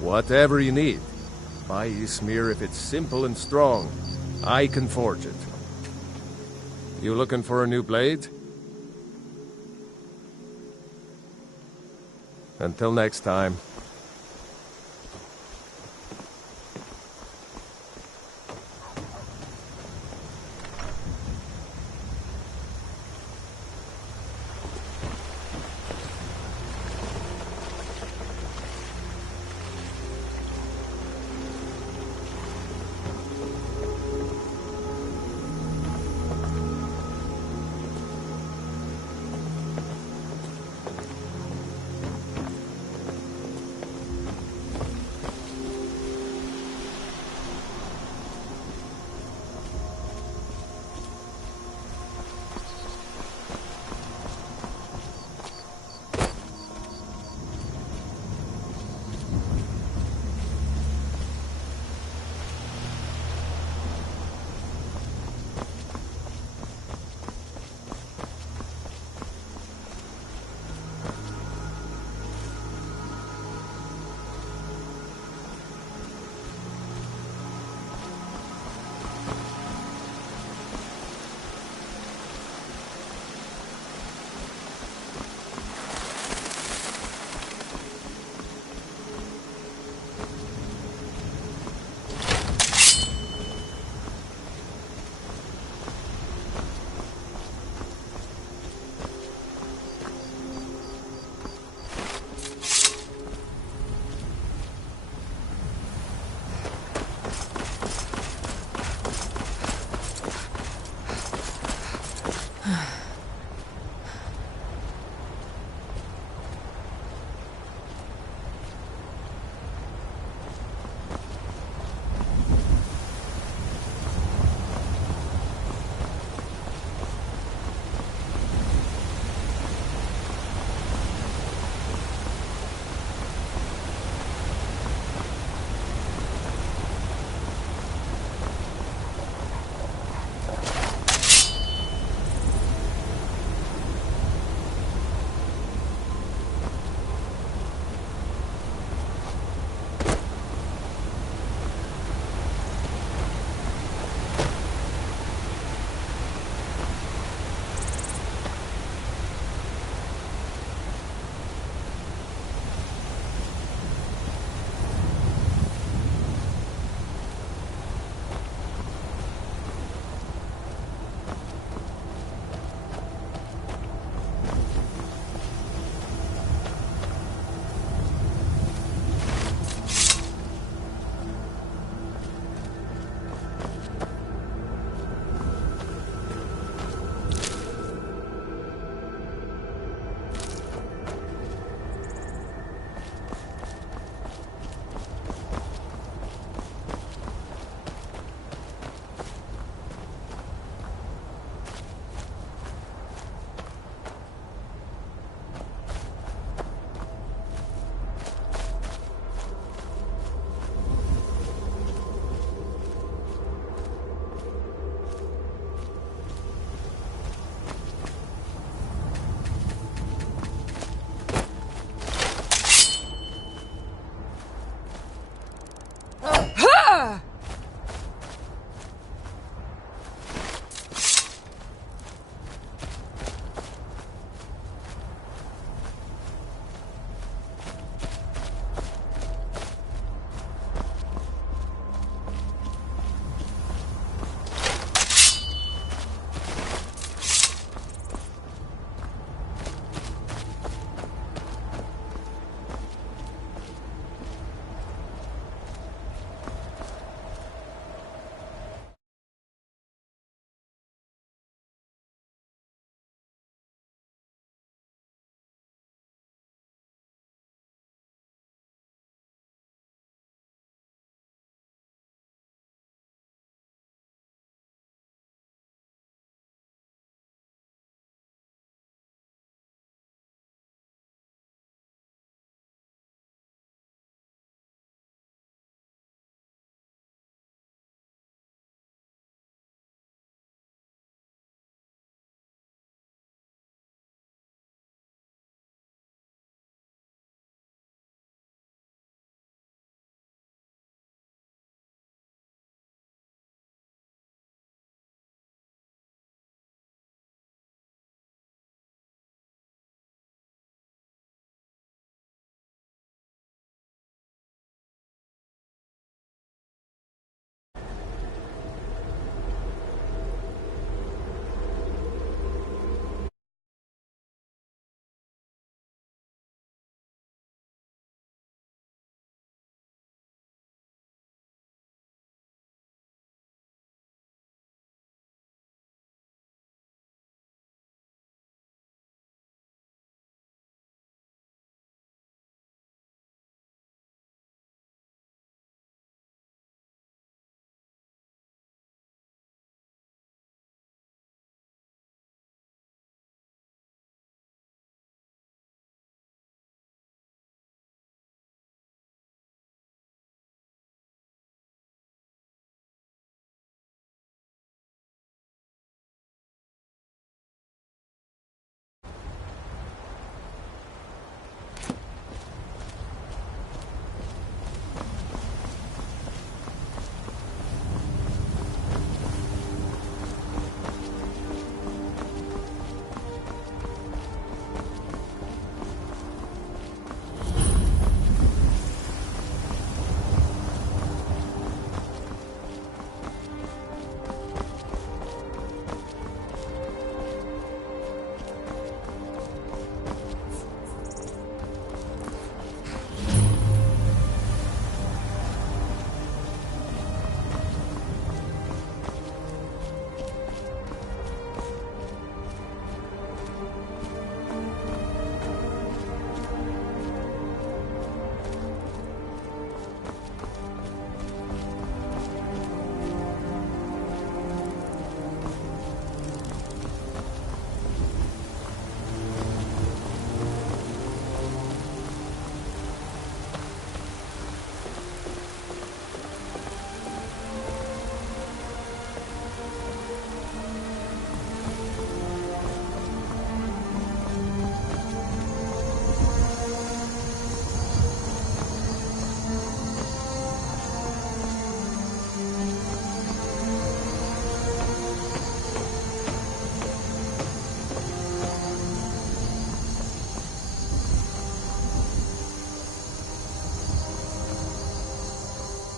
Whatever you need. Buy Ysmir if it's simple and strong. I can forge it. You looking for a new blade? Until next time.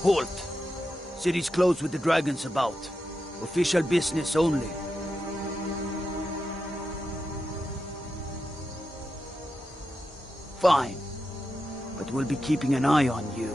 Halt! City's closed with the dragons about. Official business only. Fine. But we'll be keeping an eye on you.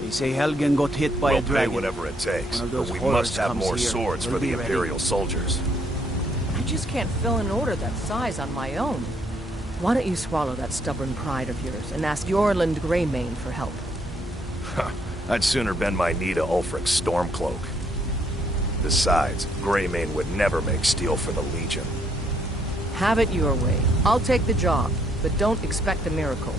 They say Helgen got hit by a dragon. We'll pay whatever it takes, but we must have more swords for the Imperial soldiers. I just can't fill an order that size on my own. Why don't you swallow that stubborn pride of yours and ask Yorland Greymane for help? I'd sooner bend my knee to Ulfric's Stormcloak. Besides, Greymane would never make steel for the Legion. Have it your way. I'll take the job, but don't expect a miracle.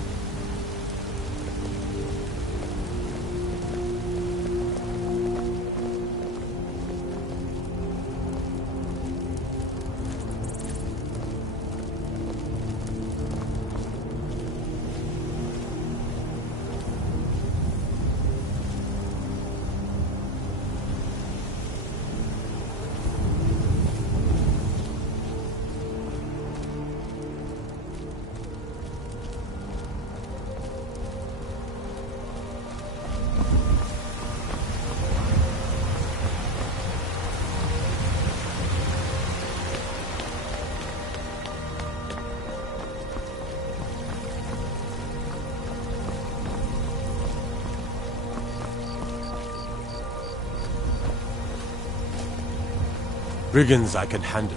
Brigands I can handle,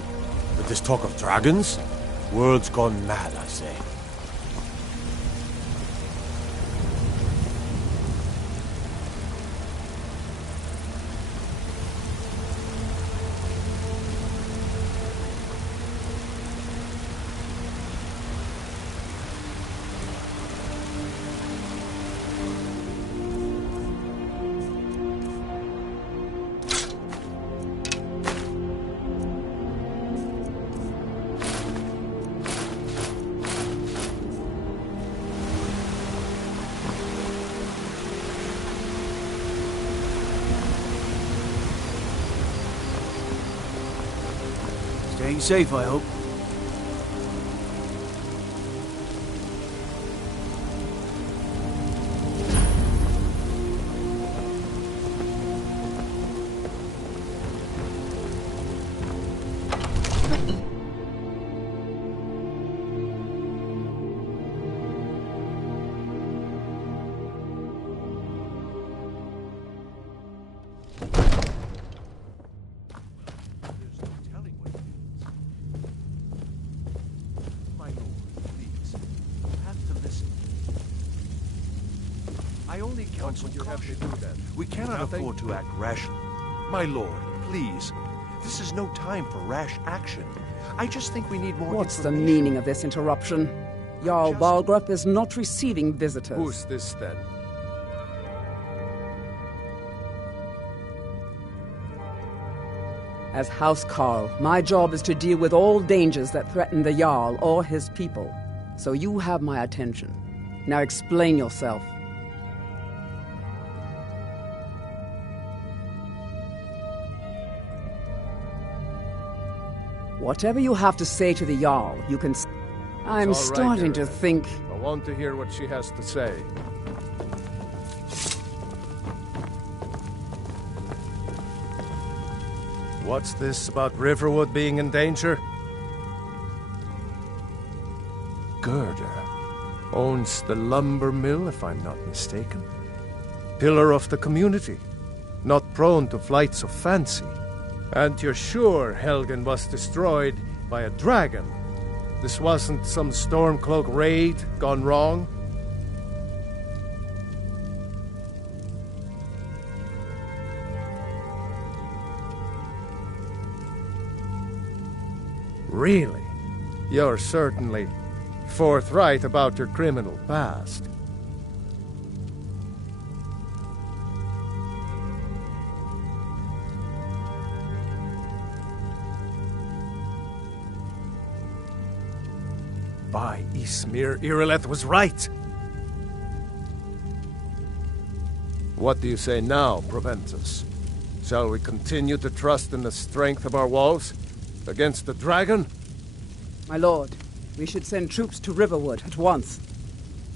but this talk of dragons? World's gone mad, I say. Staying safe, I hope. I only counsel caution. We cannot afford to act rashly. My lord, please. This is no time for rash action. I just think we need more What's the meaning of this interruption? Jarl Balgrup is not receiving visitors. Who's this then? As House Carl, my job is to deal with all dangers that threaten the Jarl or his people. So you have my attention. Now explain yourself. Whatever you have to say to the Jarl, you can... I'm It's all right, starting to Irina. think... I want to hear what she has to say. What's this about Riverwood being in danger? Gerda owns the lumber mill, if I'm not mistaken. Pillar of the community, not prone to flights of fancy. And you're sure Helgen was destroyed by a dragon? This wasn't some Stormcloak raid gone wrong? Really? You're certainly forthright about your criminal past. By Ysmir, Irileth was right. What do you say now, Proventus? Shall we continue to trust in the strength of our walls against the dragon? My lord, we should send troops to Riverwood at once.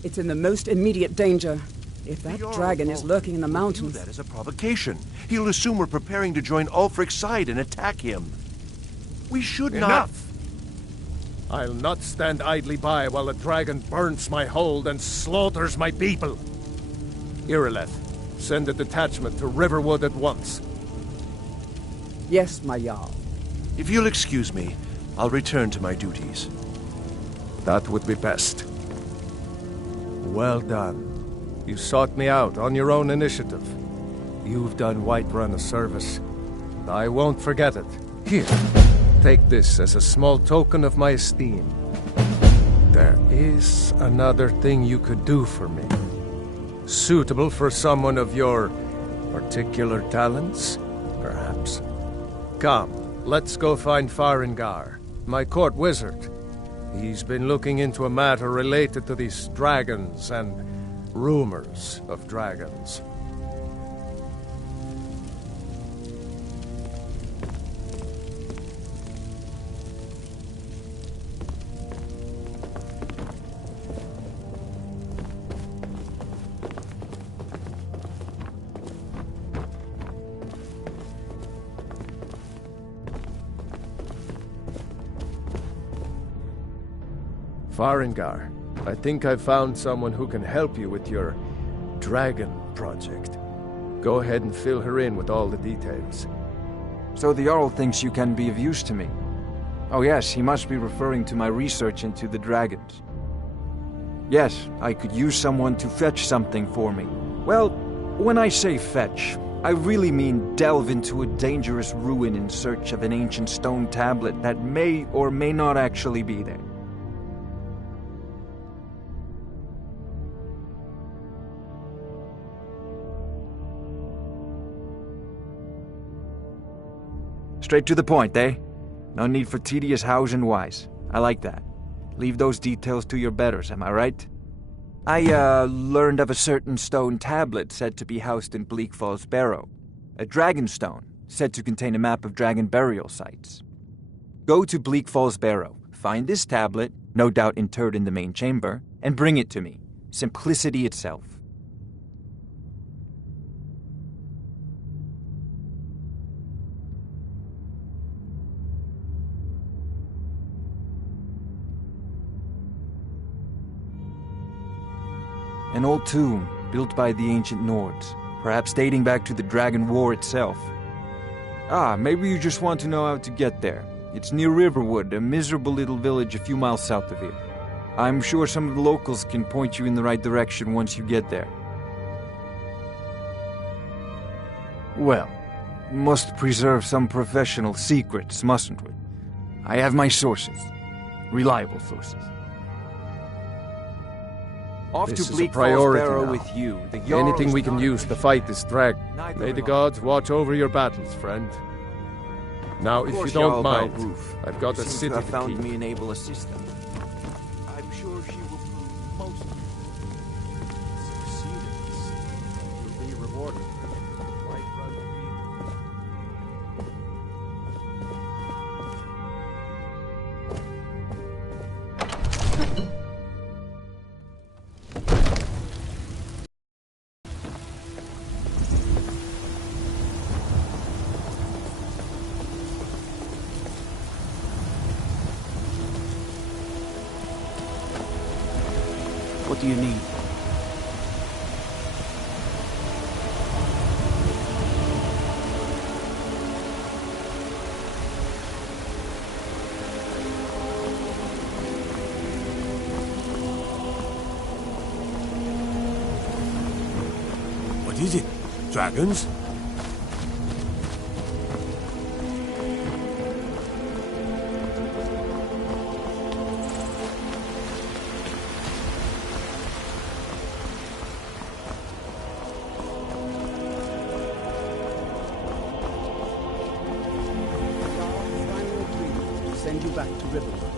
It's in the most immediate danger. If that dragon is lurking in the mountains... That is a provocation. He'll assume we're preparing to join Ulfric's side and attack him. We should not... Enough! I'll not stand idly by while the dragon burns my hold and slaughters my people. Irileth, send a detachment to Riverwood at once. Yes, my Jarl. If you'll excuse me, I'll return to my duties. That would be best. Well done. You sought me out on your own initiative. You've done Whiterun a service, and I won't forget it. Here, take this as a small token of my esteem. There is another thing you could do for me. Suitable for someone of your particular talents, perhaps. Come, let's go find Farengar, my court wizard. He's been looking into a matter related to these dragons and rumors of dragons. Farengar, I think I've found someone who can help you with your dragon project. Go ahead and fill her in with all the details. So the Jarl thinks you can be of use to me. Oh yes, he must be referring to my research into the dragons. Yes, I could use someone to fetch something for me. Well, when I say fetch, I really mean delve into a dangerous ruin in search of an ancient stone tablet that may or may not actually be there. Straight to the point, eh? No need for tedious hows and whys. I like that. Leave those details to your betters, am I right? I, learned of a certain stone tablet said to be housed in Bleak Falls Barrow. A dragon stone, said to contain a map of dragon burial sites. Go to Bleak Falls Barrow, find this tablet, no doubt interred in the main chamber, and bring it to me. Simplicity itself. An old tomb, built by the ancient Nords, perhaps dating back to the Dragon War itself. Ah, maybe you just want to know how to get there. It's near Riverwood, a miserable little village a few miles south of here. I'm sure some of the locals can point you in the right direction once you get there. Well, must preserve some professional secrets, mustn't we? I have my sources. Reliable sources. Off This to is Bleak a priority Falls Barrow now. with you. The Anything Jarl's we can not use to efficient. fight this dragon. Neither May the am I. gods watch over your battles, friend. Now, Of if you course, don't Jarl mind, Balroof. I've got a Seems city to have to found keep. me an able assistant. I'm sure she will prove most. Succeed in this. You'll be rewarded. Whiterun will be What do you need? What is it? Dragons? Send you back to Riverwood.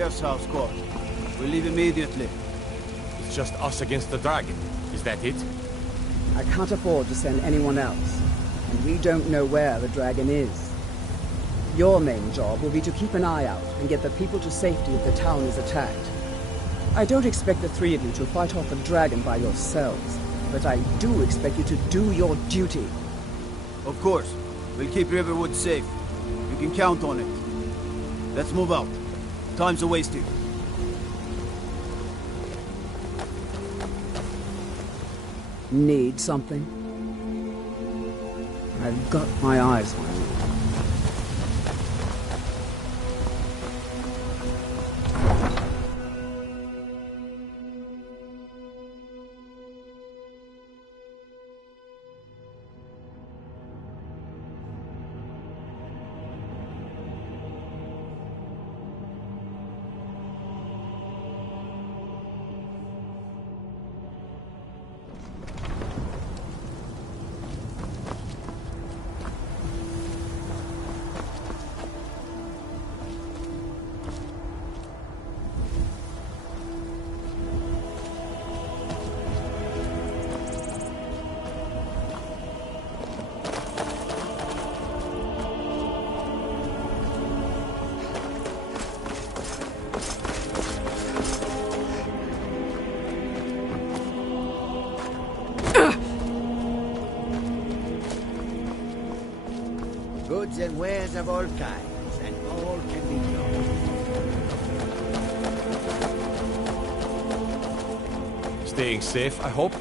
Yes, House Court. We leave immediately. It's just us against the dragon. Is that it? I can't afford to send anyone else, and we don't know where the dragon is. Your main job will be to keep an eye out and get the people to safety if the town is attacked. I don't expect the three of you to fight off the dragon by yourselves, but I do expect you to do your duty. Of course. We'll keep Riverwood safe. You can count on it. Let's move out. Time's a-wasting. Need something? I've got my eyes on you. Goods and wares of all kinds, and all can be known. Staying safe, I hope.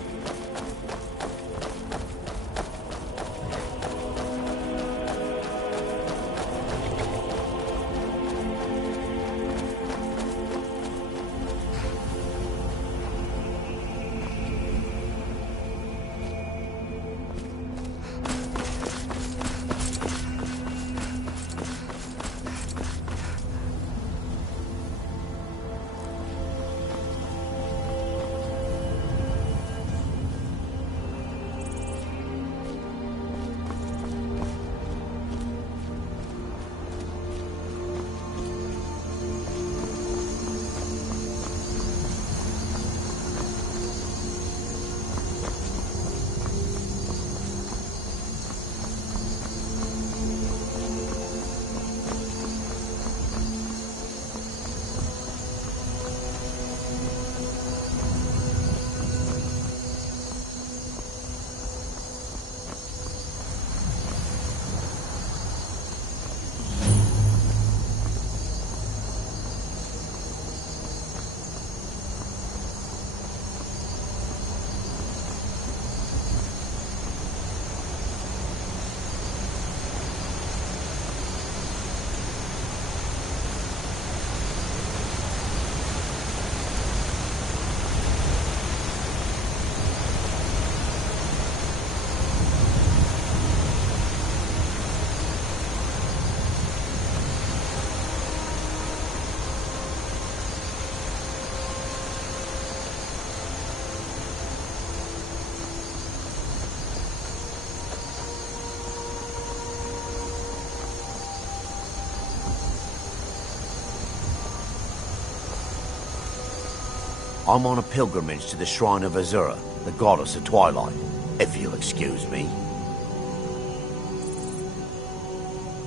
I'm on a pilgrimage to the shrine of Azura, the goddess of twilight, if you'll excuse me.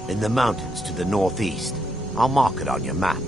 In the mountains to the northeast. I'll mark it on your map.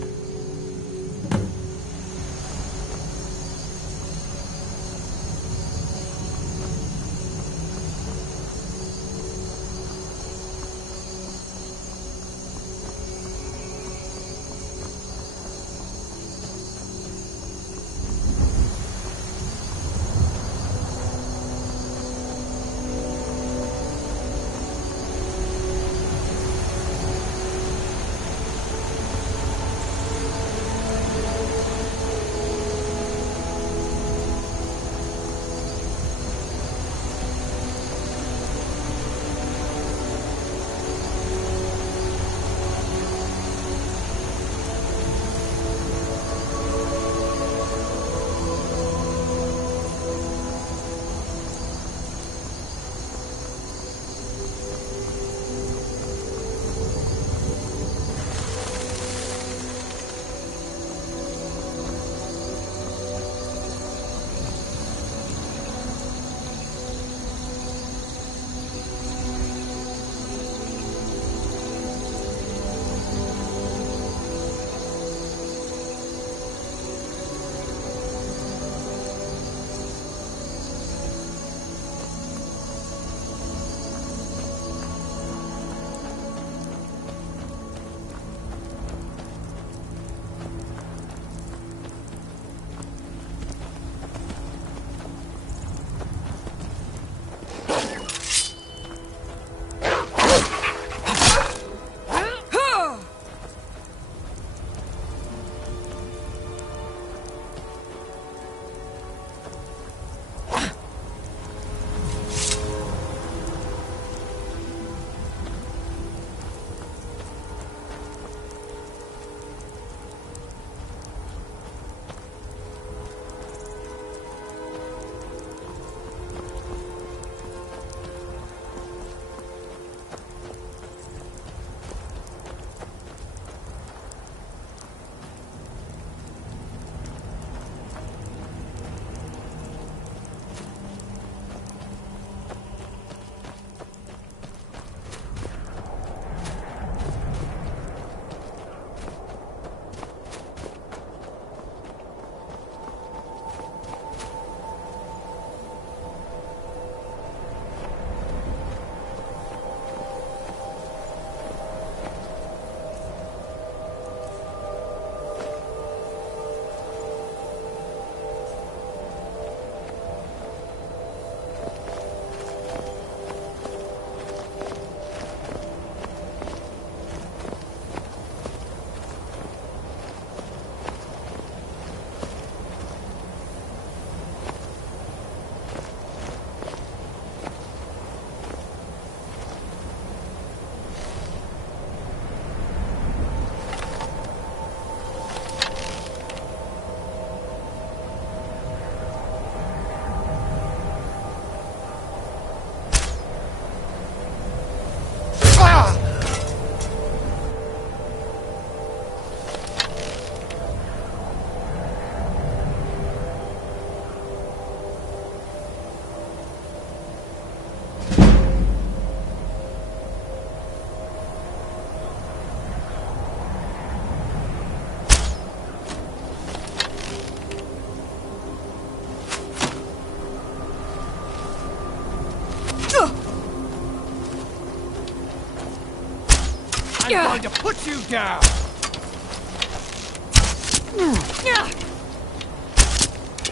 going to put you down!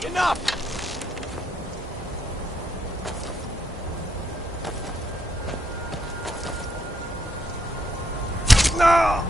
Enough! No!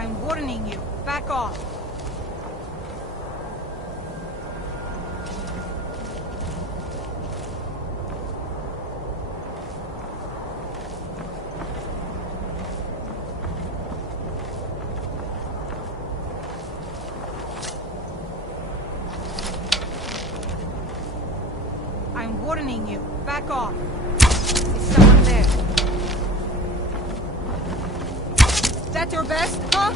I'm warning you. Back off. I'm warning you. Back off. Is someone there? That your best, huh?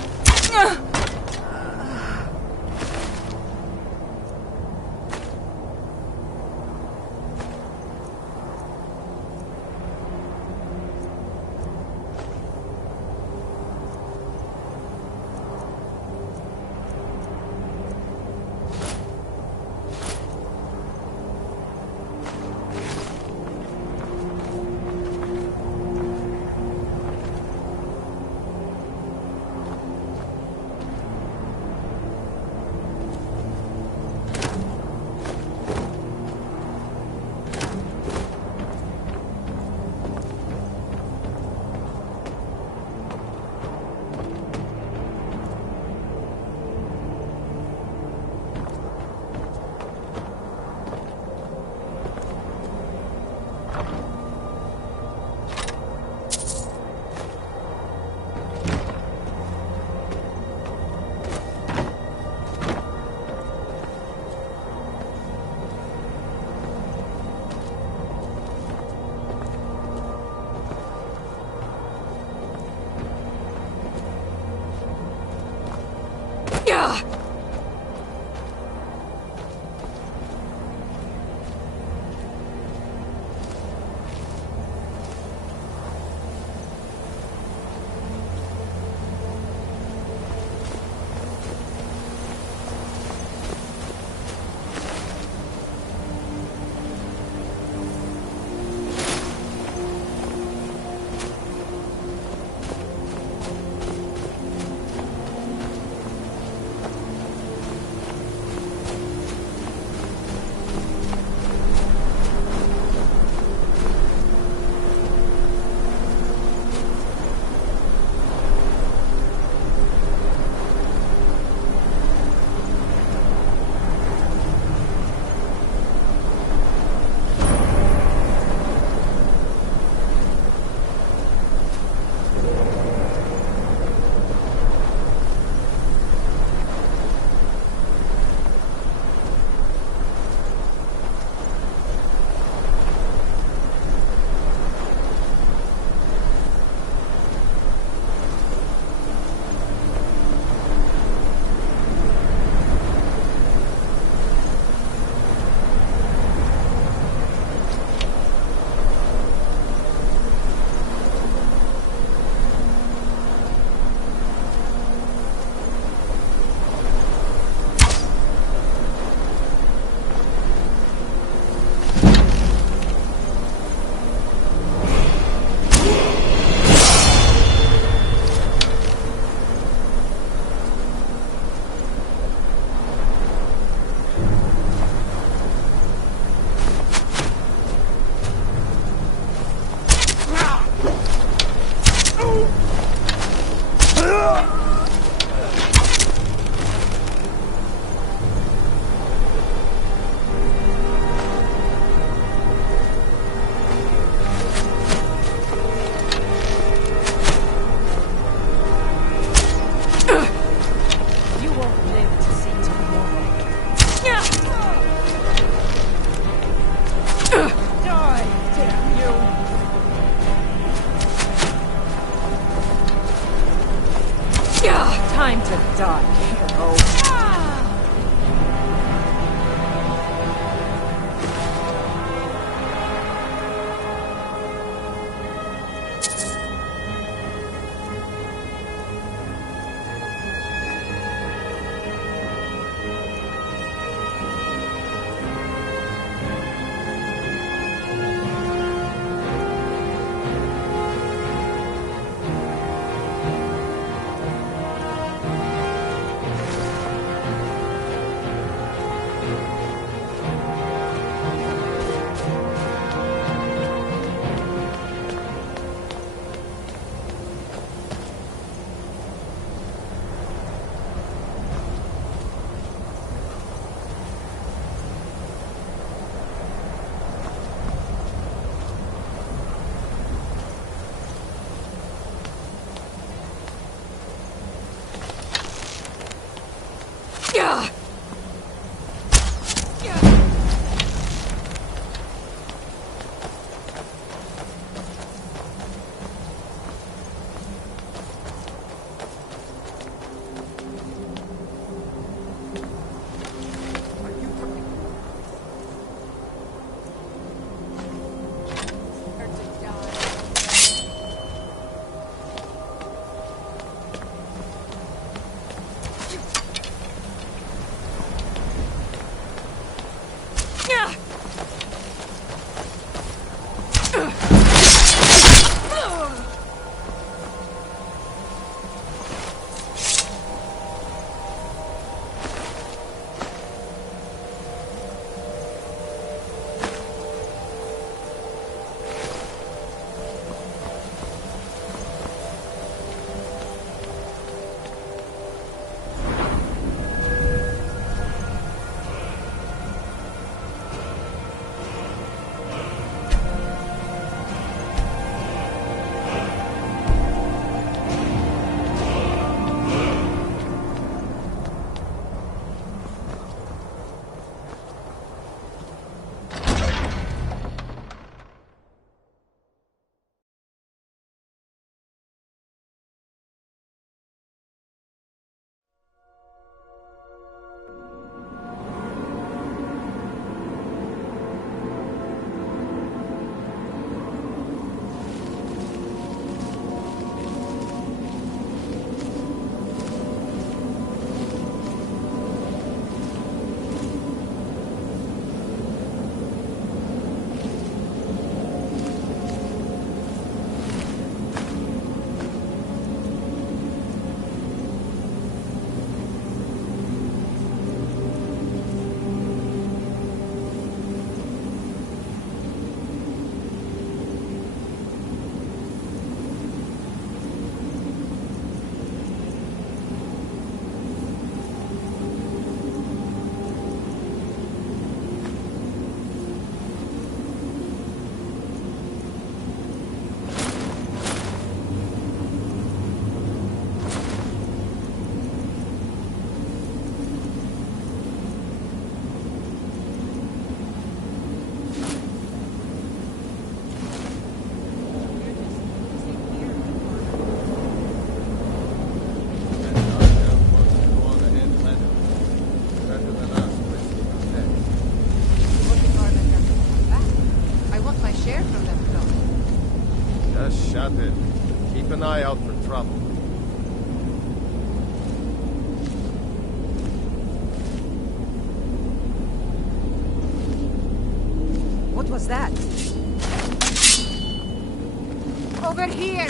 Keep an eye out for trouble. What was that? Over here!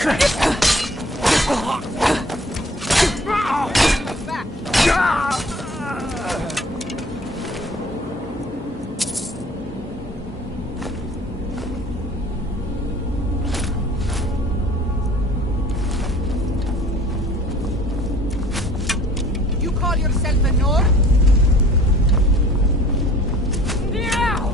You call yourself a Nord? Now!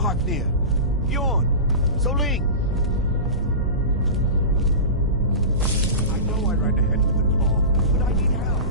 Haknir? Bjorn? Soling? I know I ran ahead with the claw, but I need help.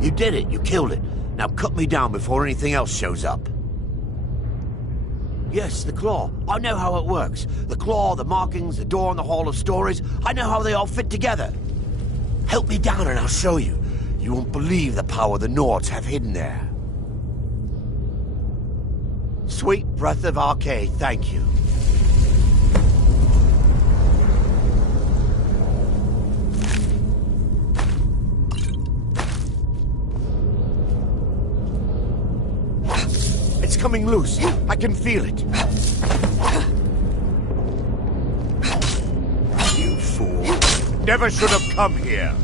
You did it. You killed it. Now cut me down before anything else shows up. Yes, the claw. I know how it works. The claw, the markings, the door in the Hall of Stories. I know how they all fit together. Help me down and I'll show you. You won't believe the power the Nords have hidden there. Sweet breath of Arcade, thank you. It's coming loose. I can feel it. You fool. Never should have come here.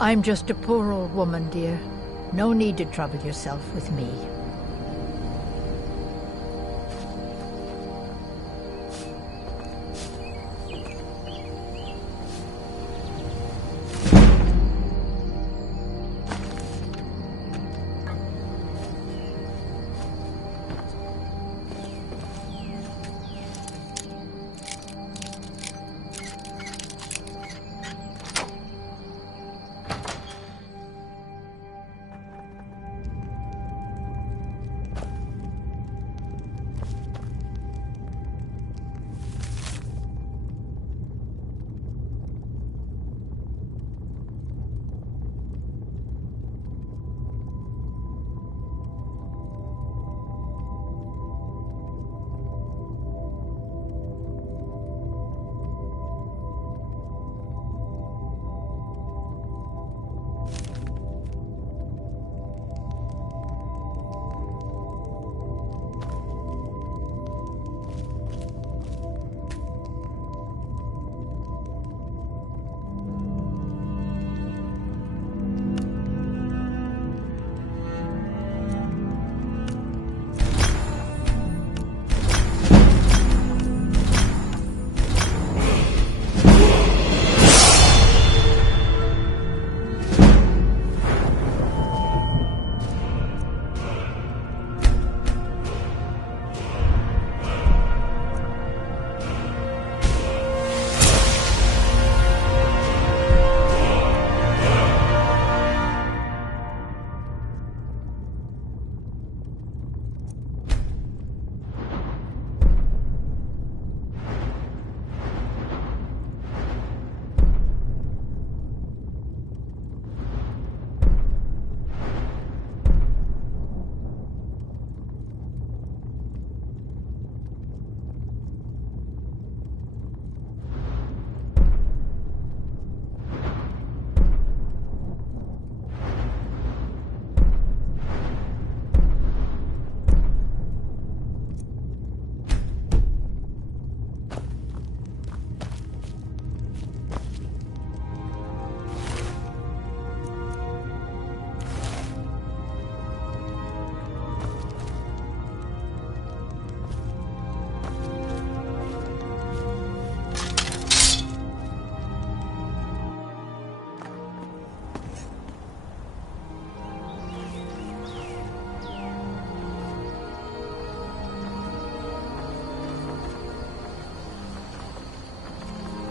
I'm just a poor old woman, dear. No need to trouble yourself with me.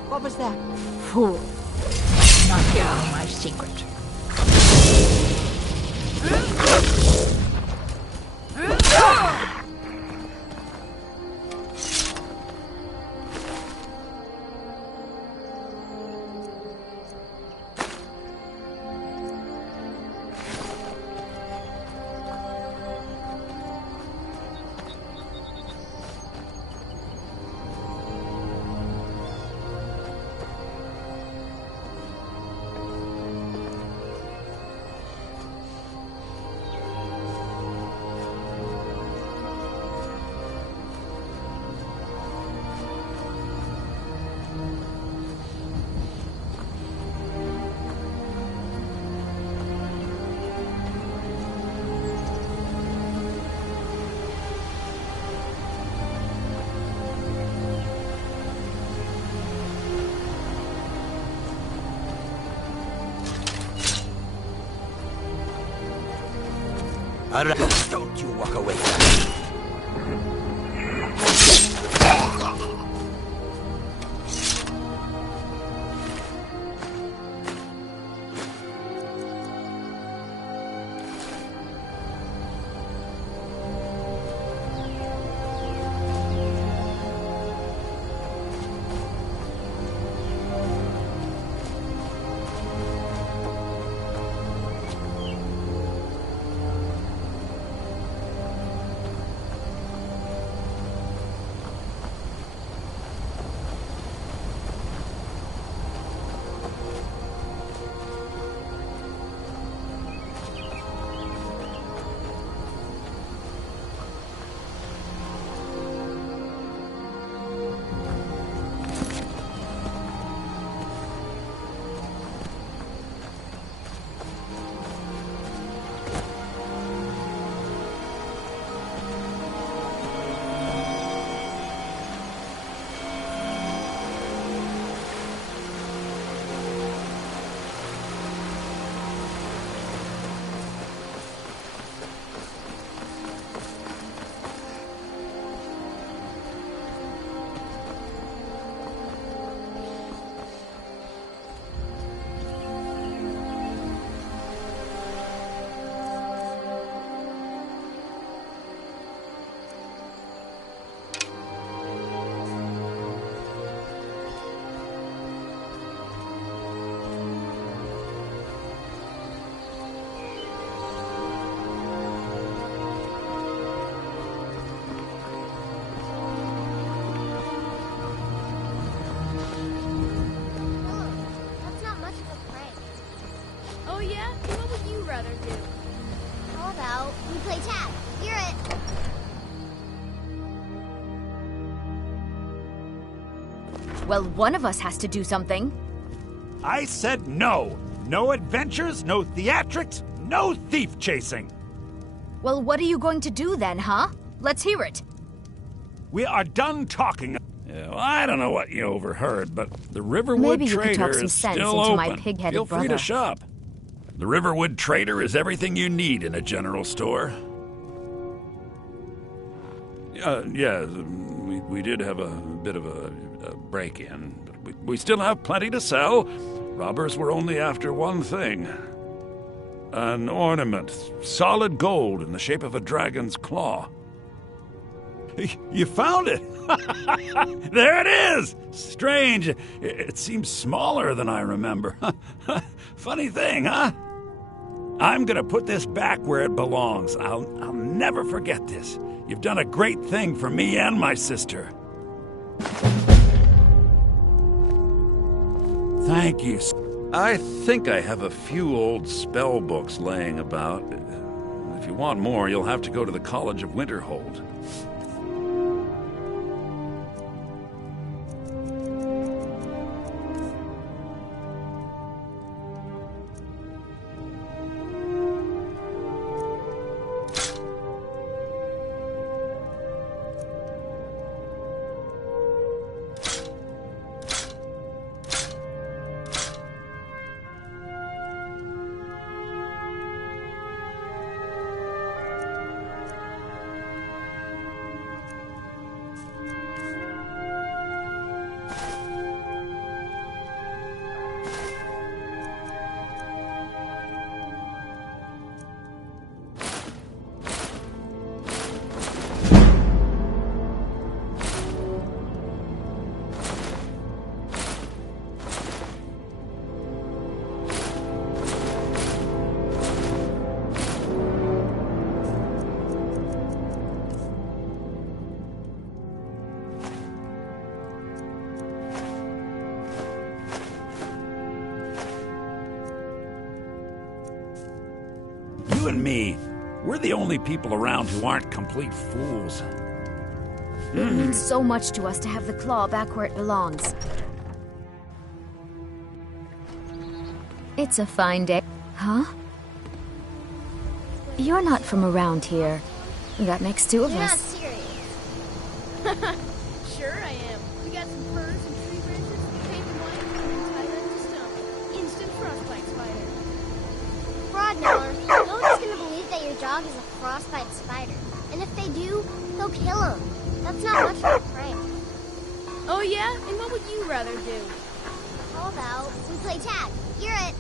What was that? Fool. Not giving me my secret. Don't you walk away from me. Well, one of us has to do something. I said no. No adventures, no theatrics, no thief chasing. Well, what are you going to do then, huh? Let's hear it. We are done talking. Well, I don't know what you overheard, but the Riverwood Maybe you could Trader talk some is sense still into open. my pig-headed Feel free to brother. shop. The Riverwood Trader is everything you need in a general store. Yeah, we did have a bit of a break-in, but we still have plenty to sell. Robbers were only after one thing. An ornament, solid gold in the shape of a dragon's claw. You found it! There it is! Strange. It seems smaller than I remember. Funny thing, huh? I'm gonna put this back where it belongs. I'll never forget this. You've done a great thing for me and my sister. Thank you. I think I have a few old spell books laying about. If you want more, you'll have to go to the College of Winterhold. You and me, we're the only people around who aren't complete fools. It means so much to us to have the claw back where it belongs. It's a fine day. Huh? You're not from around here. That makes two of You're not us. serious. Sure I am. We got some furs and tree branches, paint them white, and then tie them to stone. Instant frostbite spider. Fraud Miller. No one's gonna believe that your dog is a frostbite spider. And if they do, they'll kill him. That's not much of a prank. Oh yeah? And what would you rather do? How about we play tag? You're it.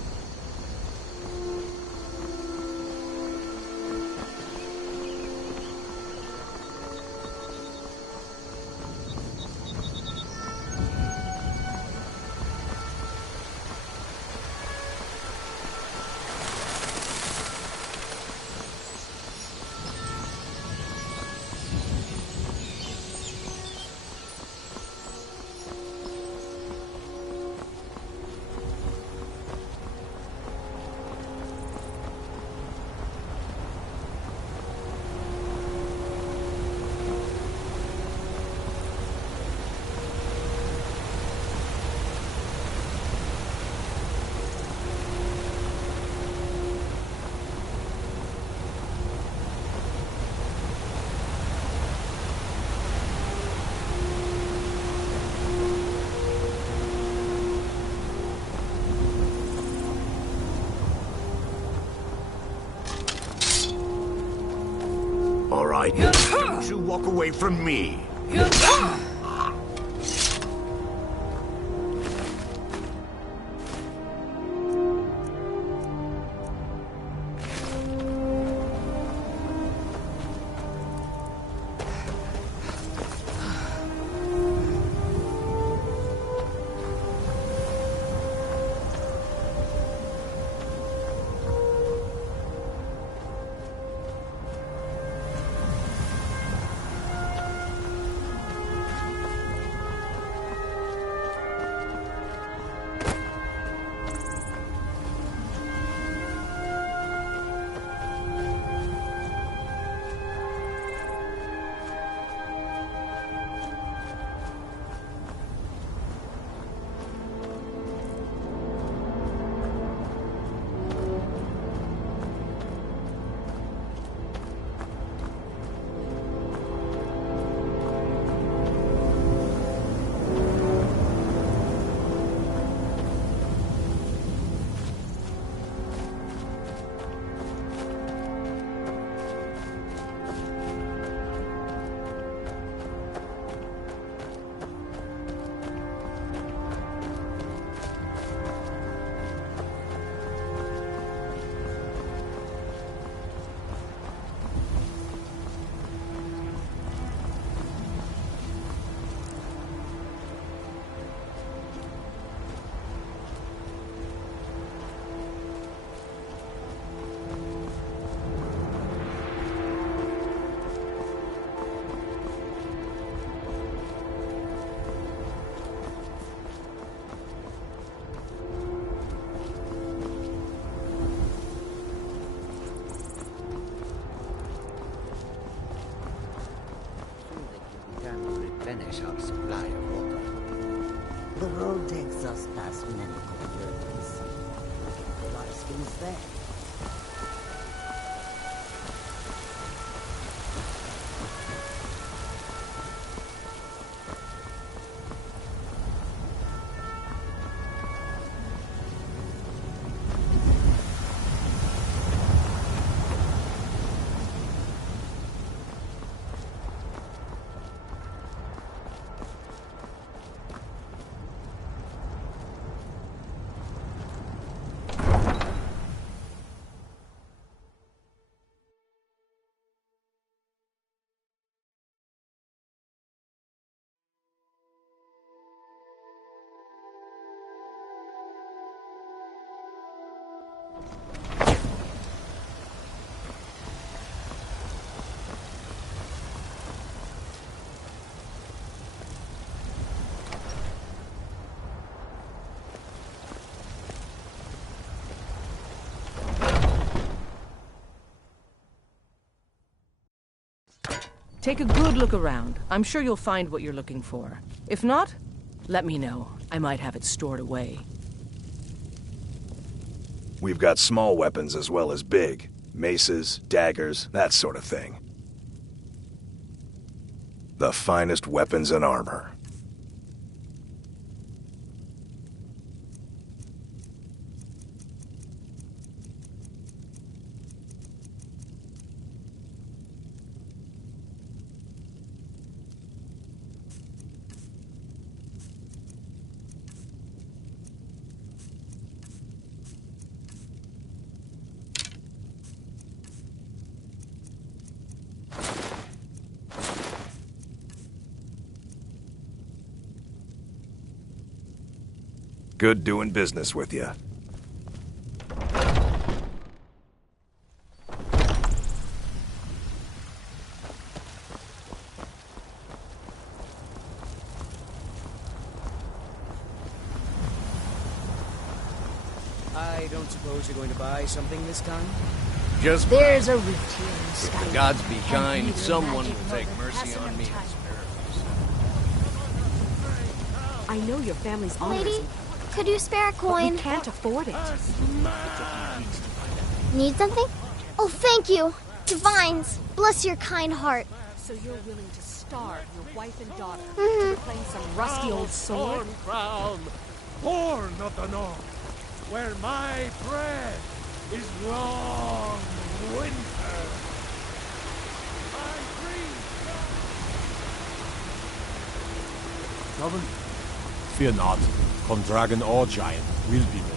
All right, don't you walk away from me. replenish our supply of water. The road takes us past many conversions. The Larskins there. Take a good look around. I'm sure you'll find what you're looking for. If not, let me know. I might have it stored away. We've got small weapons as well as big. Maces, daggers, that sort of thing. The finest weapons and armor. Good doing business with you. I don't suppose you're going to buy something this time? Just there's a route here in If Skyrim. the gods be and kind, neither someone magic will nor take the mercy passing on of me. time. I know your family's honor Lady, is could you spare a but coin? we can't afford it. Need something? Oh, thank you. Divines, bless your kind heart. So you're willing to starve your wife and daughter Mhm. to reclaim some rusty old sword? Storm crown, born of the north, where my bread is long winter. Robin? Fear not. Come dragon or giant, we'll be ready.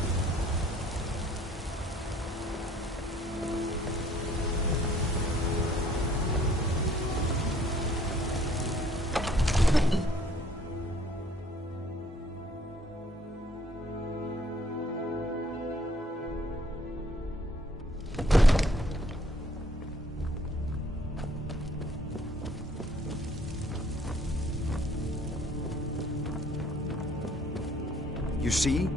You see?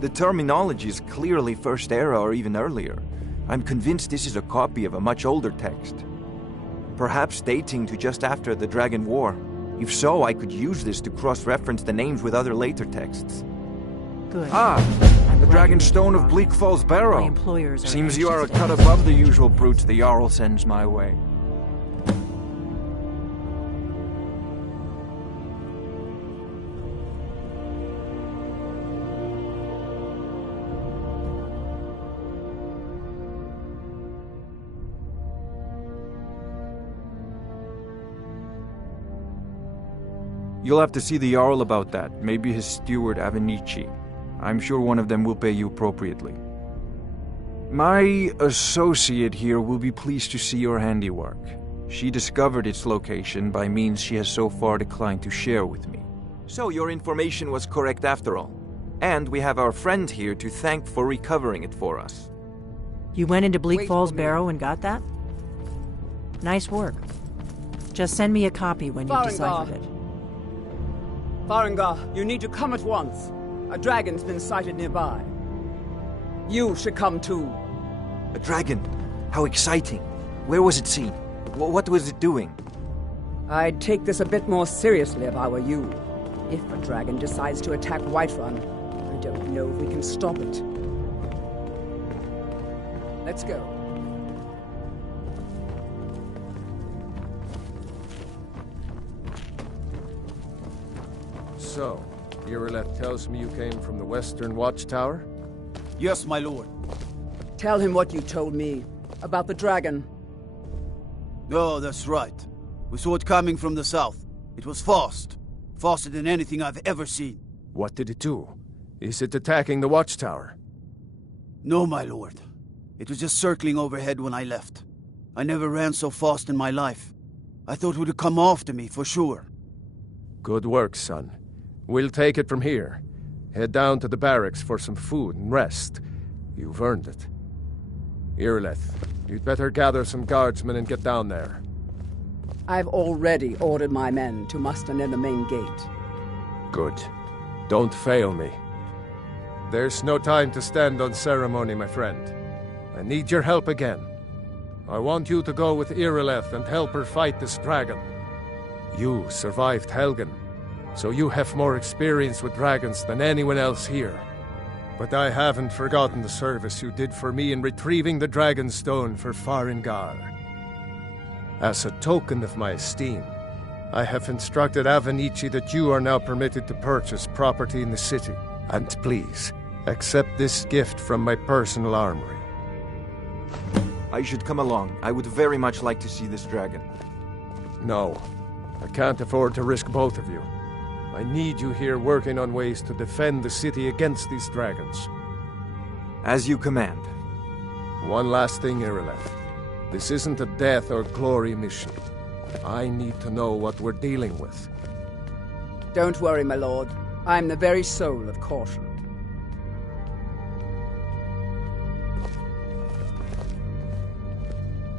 The terminology is clearly First Era or even earlier. I'm convinced this is a copy of a much older text. Perhaps dating to just after the Dragon War. If so, I could use this to cross-reference the names with other later texts. Good. Ah! I'm The glad Dragon you Stone of are. Bleak Falls Barrow. My employers are Seems you are a anxious cut to- above the usual brutes the Jarl sends my way. You'll have to see the Jarl about that, maybe his steward Avenici. I'm sure one of them will pay you appropriately. My associate here will be pleased to see your handiwork. She discovered its location by means she has so far declined to share with me. So your information was correct after all. And we have our friend here to thank for recovering it for us. You went into Bleak Falls Barrow and got that? Nice work. Just send me a copy when you've deciphered it. Farengar, you need to come at once. A dragon's been sighted nearby. You should come too. A dragon? How exciting. Where was it seen? What was it doing? I'd take this a bit more seriously if I were you. If a dragon decides to attack Whiterun, I don't know if we can stop it. Let's go. So, Irileth tells me you came from the Western Watchtower? Yes, my lord. Tell him what you told me about the dragon. Oh, that's right. We saw it coming from the south. It was fast. Faster than anything I've ever seen. What did it do? Is it attacking the Watchtower? No, my lord. It was just circling overhead when I left. I never ran so fast in my life. I thought it would come after me, for sure. Good work, son. We'll take it from here. Head down to the barracks for some food and rest. You've earned it. Irileth, you'd better gather some guardsmen and get down there. I've already ordered my men to muster near the main gate. Good. Don't fail me. There's no time to stand on ceremony, my friend. I need your help again. I want you to go with Irileth and help her fight this dragon. You survived Helgen, so you have more experience with dragons than anyone else here. But I haven't forgotten the service you did for me in retrieving the Dragon Stone for Farengar. As a token of my esteem, I have instructed Avenici that you are now permitted to purchase property in the city. And please, accept this gift from my personal armory. I should come along. I would very much like to see this dragon. No, I can't afford to risk both of you. I need you here working on ways to defend the city against these dragons. As you command. One last thing, Irileth. This isn't a death or glory mission. I need to know what we're dealing with. Don't worry, my lord. I'm the very soul of caution.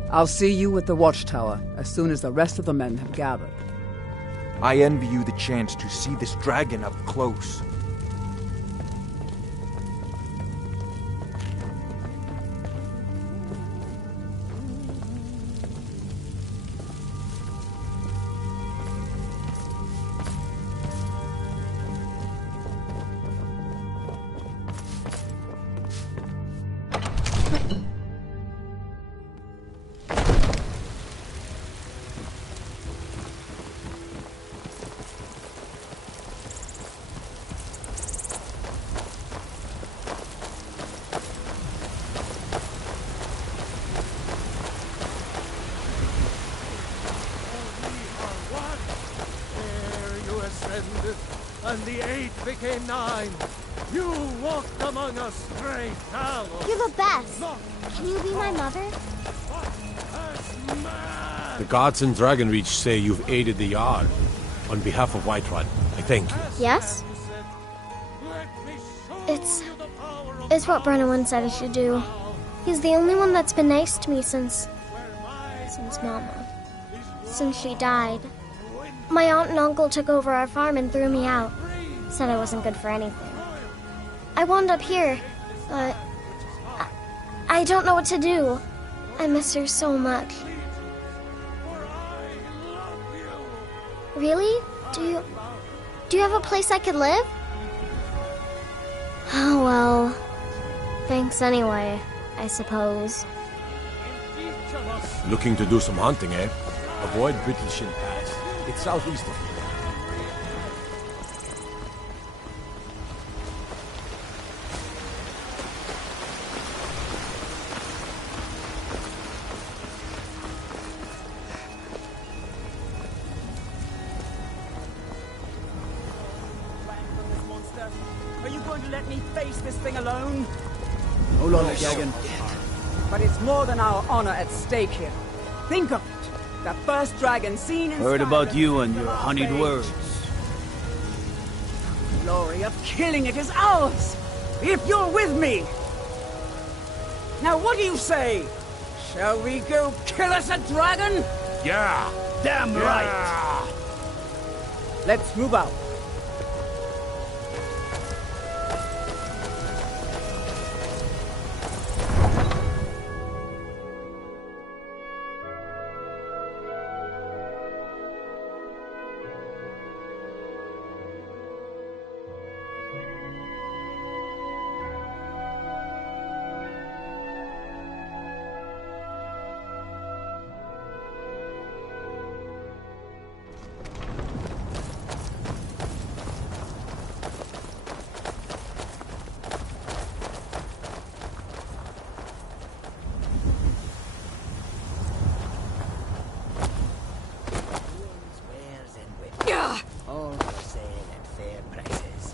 I'll see you at the Watchtower as soon as the rest of the men have gathered. I envy you the chance to see this dragon up close. And the 8 became 9. You walked among us, great Talos. You're the best. Can you be my mother? The gods in Dragonreach say you've aided the Jarl. On behalf of Whiterun, I thank you. Yes? It's what Brennan said I should do. He's the only one that's been nice to me since Mama. Since she died. My aunt and uncle took over our farm and threw me out. Said I wasn't good for anything. I wound up here, but I don't know what to do. I miss her so much. Really? Do you have a place I could live? Oh well. Thanks anyway, I suppose. Looking to do some hunting, eh? Avoid Brittleshin Pass. It's southeast of here. Are you going to let me face this thing alone? Hold on, Gagan. But it's more than our honor at stake here. Think of it. The first dragon seen in Heard Skyrim about you and your honeyed words. The glory of killing it is ours, if you're with me. Now what do you say? Shall we go kill us a dragon? Yeah! Damn right! Let's move out. All for sale at fair prices.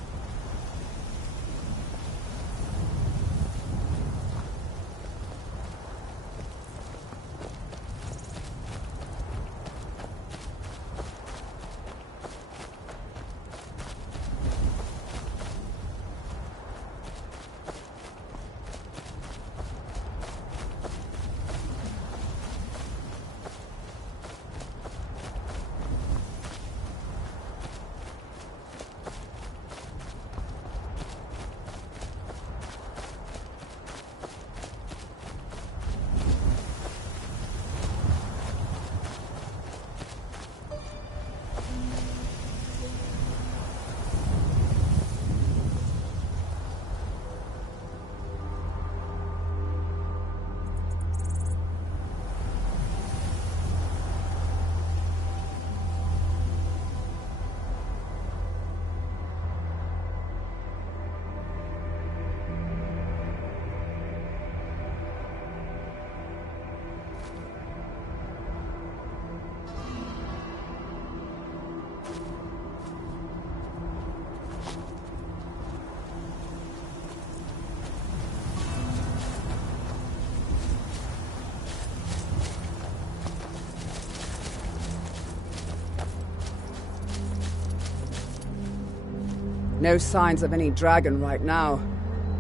No signs of any dragon right now,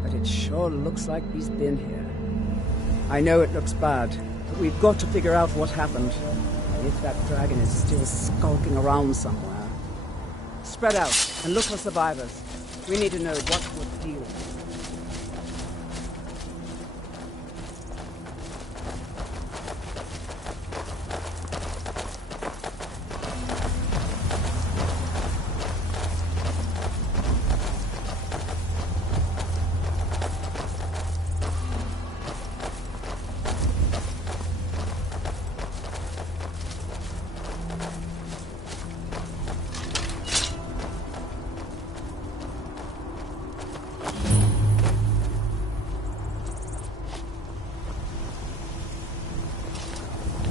but it sure looks like he's been here. I know it looks bad, but we've got to figure out what happened. If that dragon is still skulking around somewhere. Spread out and look for survivors. We need to know what we're dealing with.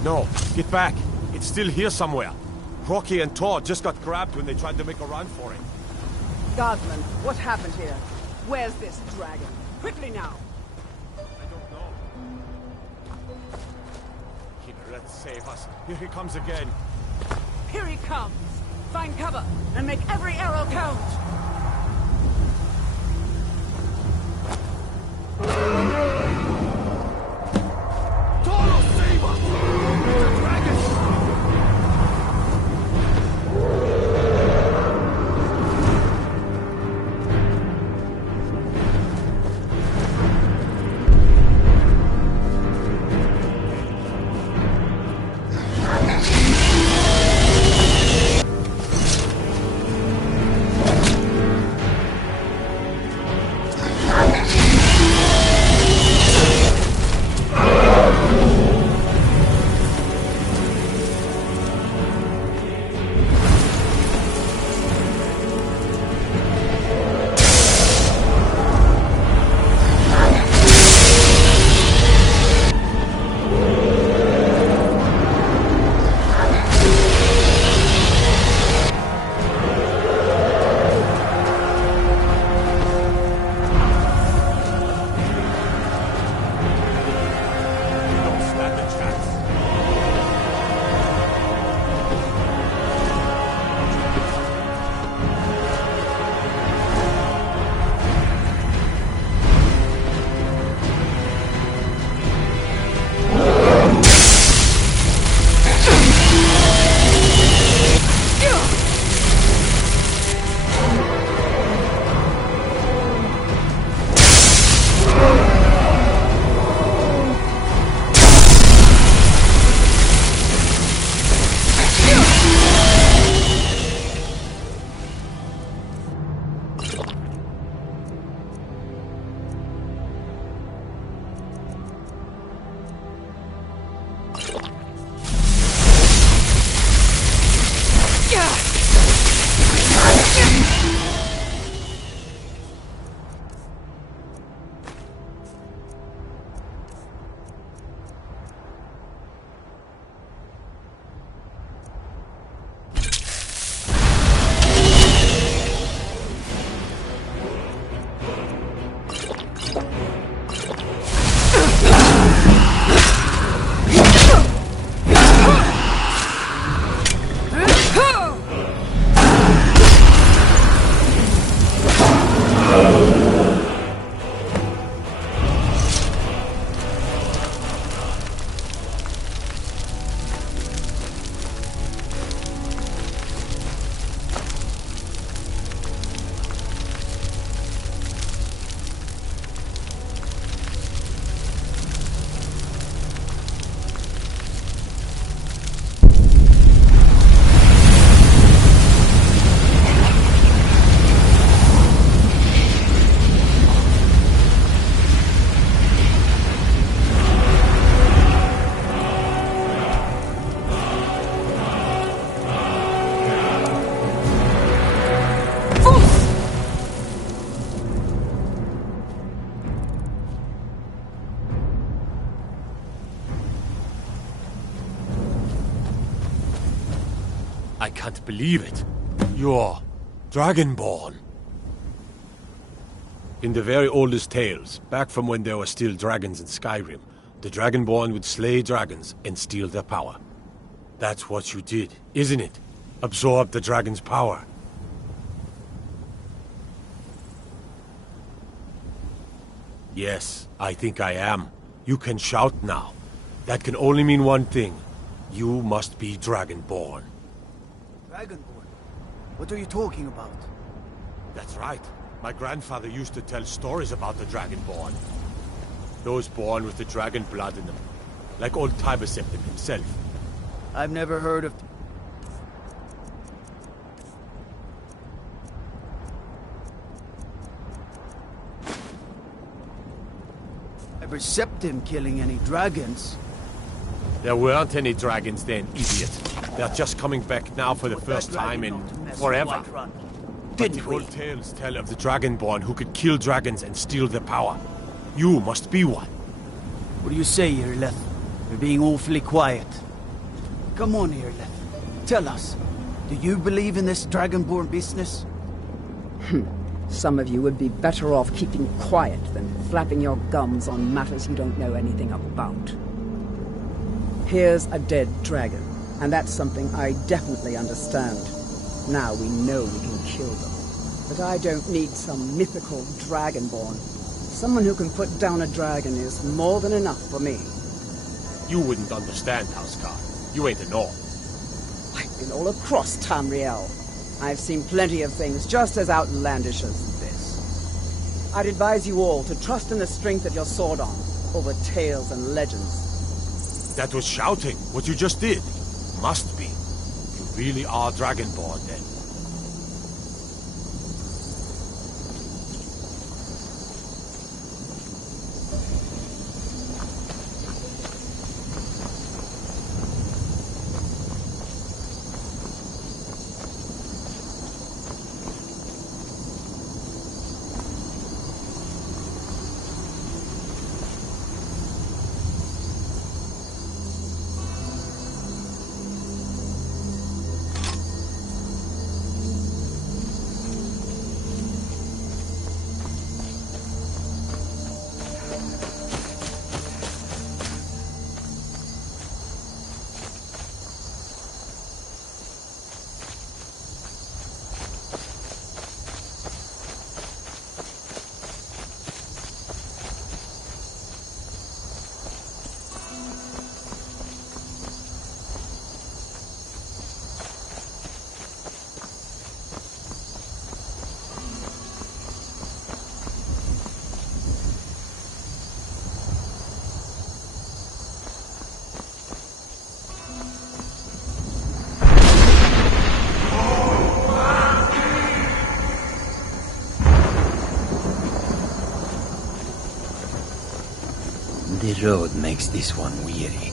No, get back. It's still here somewhere. Rocky and Todd just got grabbed when they tried to make a run for it. Guardsman, what happened here? Where's this dragon? Quickly now! I don't know. Here, let's save us. Here he comes again. Here he comes! Find cover and make every arrow count! can't believe it. You're Dragonborn. In the very oldest tales, back from when there were still dragons in Skyrim, the Dragonborn would slay dragons and steal their power. That's what you did, isn't it? Absorb the dragon's power. Yes, I think I am. You can shout now. That can only mean one thing. You must be Dragonborn. Dragonborn? What are you talking about? That's right. My grandfather used to tell stories about the Dragonborn. Those born with the dragon blood in them. Like old Tiber Septim himself. I've never heard of... Tiber Septim killing any dragons? There weren't any dragons then, idiot. They're just coming back now for the first time in forever. But the old tales tell of the Dragonborn who could kill dragons and steal their power. You must be one. What do you say, Irleth? You're being awfully quiet. Come on, Irleth. Tell us. Do you believe in this Dragonborn business? Some of you would be better off keeping quiet than flapping your gums on matters you don't know anything about. Here's a dead dragon, and that's something I definitely understand. Now we know we can kill them. But I don't need some mythical Dragonborn. Someone who can put down a dragon is more than enough for me. You wouldn't understand, Houseguard. You ain't a Norn. I've been all across Tamriel. I've seen plenty of things just as outlandish as this. I'd advise you all to trust in the strength of your sword arm over tales and legends. That was shouting, what you just did. Must be. You really are Dragonborn, then. The road makes this one weary.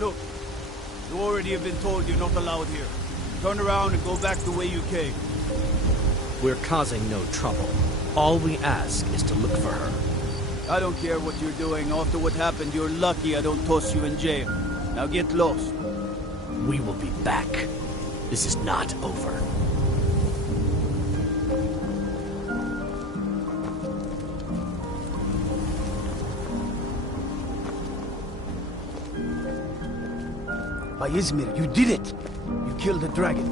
Look, you already have been told you're not allowed here. Turn around and go back the way you came. We're causing no trouble. All we ask is to look for her. I don't care what you're doing. After what happened, you're lucky I don't toss you in jail. Now get lost. We will be back. This is not over. By Izmir, you did it! You killed the dragon.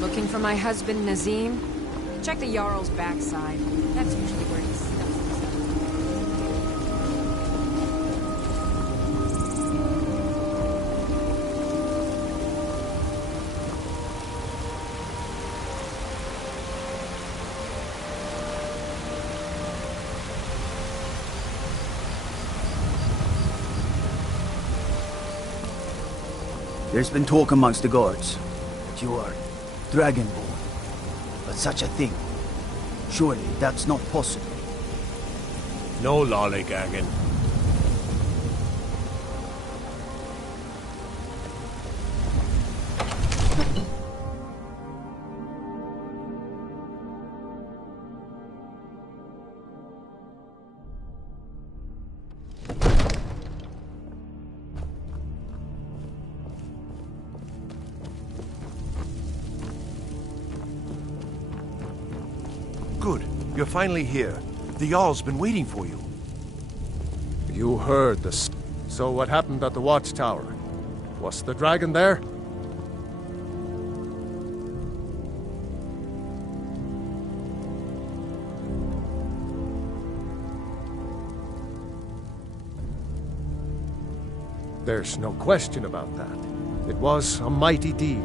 Looking for my husband, Nazim? Check the Jarl's backside. That's usually where he stuffs There's been talk amongst the guards that you are Dragonborn. But such a thing, surely that's not possible. No lollygagging. Good. You're finally here. The Jarl's been waiting for you. You heard this. So what happened at the watchtower? Was the dragon there? There's no question about that. It was a mighty deed.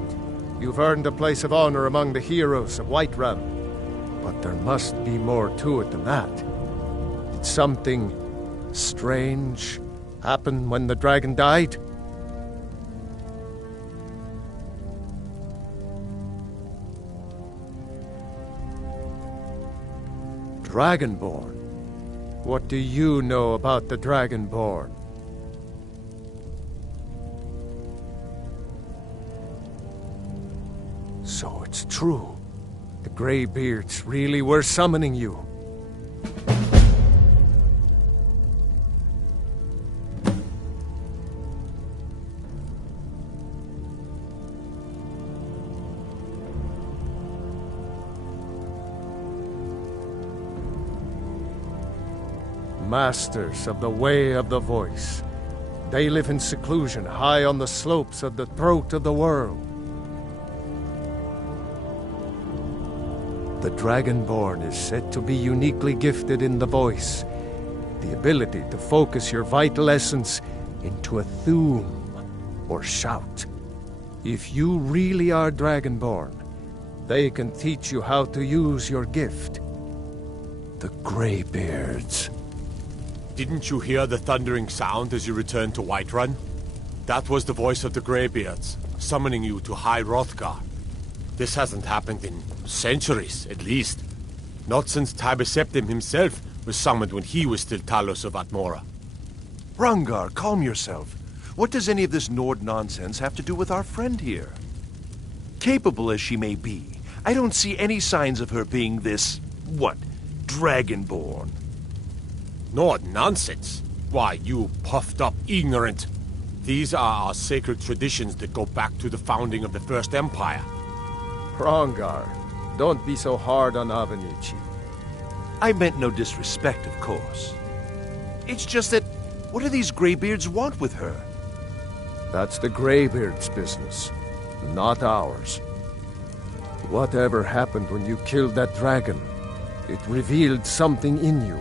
You've earned a place of honor among the heroes of Whiterun. But there must be more to it than that. Did something strange happen when the dragon died? Dragonborn? What do you know about the Dragonborn? So it's true. The Greybeards really were summoning you. Masters of the Way of the Voice. They live in seclusion high on the slopes of the throat of the world. The Dragonborn is said to be uniquely gifted in the voice, the ability to focus your vital essence into a thum, or shout. If you really are Dragonborn, they can teach you how to use your gift. The Greybeards. Didn't you hear the thundering sound as you returned to Whiterun? That was the voice of the Greybeards, summoning you to High Hrothgar. This hasn't happened in centuries, at least. Not since Tiber Septim himself was summoned when he was still Talos of Atmora. Rangar, calm yourself. What does any of this Nord nonsense have to do with our friend here? Capable as she may be, I don't see any signs of her being this, Dragonborn. Nord nonsense? Why, you puffed up ignorant. These are our sacred traditions that go back to the founding of the First Empire. Rangar, don't be so hard on Avenici. I meant no disrespect, of course. It's just that, what do these Greybeards want with her? That's the Greybeards' business, not ours. Whatever happened when you killed that dragon, it revealed something in you,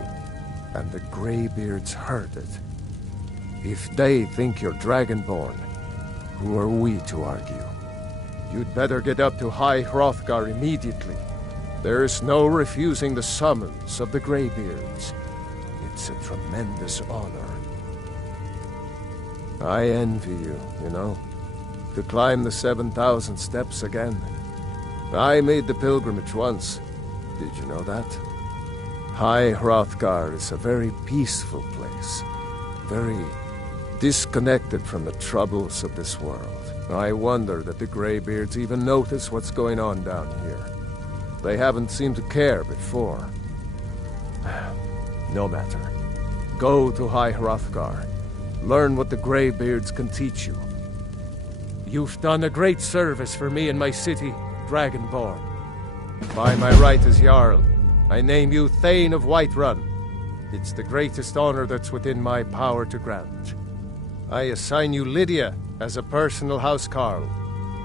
and the Greybeards heard it. If they think you're Dragonborn, who are we to argue? You'd better get up to High Hrothgar immediately. There's no refusing the summons of the Greybeards. It's a tremendous honor. I envy you, you know. to climb the 7,000 steps again. I made the pilgrimage once. Did you know that? High Hrothgar is a very peaceful place. Very disconnected from the troubles of this world. I wonder that the Greybeards even notice what's going on down here. They haven't seemed to care before. No matter. Go to High Hrothgar. Learn what the Greybeards can teach you. You've done a great service for me and my city, Dragonborn. By my right as Jarl, I name you Thane of Whiterun. It's the greatest honor that's within my power to grant. I assign you Lydia as a personal housecarl,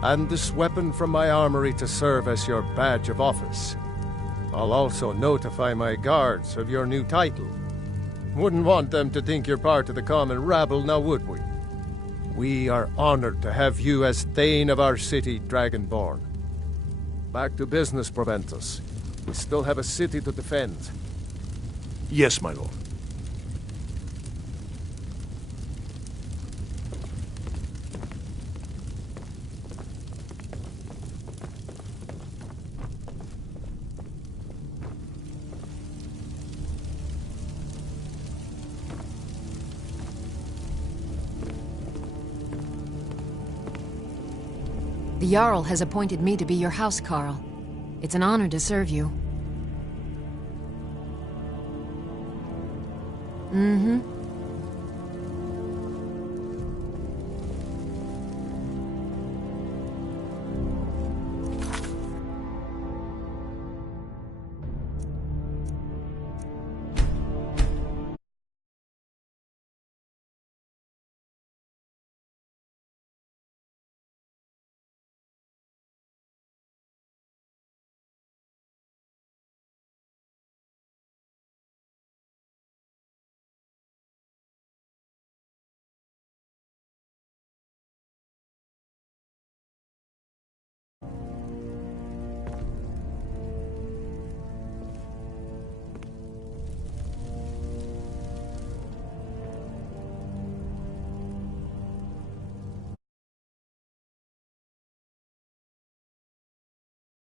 and this weapon from my armory to serve as your badge of office. I'll also notify my guards of your new title. Wouldn't want them to think you're part of the common rabble, now would we? We are honored to have you as Thane of our city, Dragonborn. Back to business, Proventus. We still have a city to defend. Yes, my lord. The Jarl has appointed me to be your housecarl. It's an honor to serve you. Mm-hmm.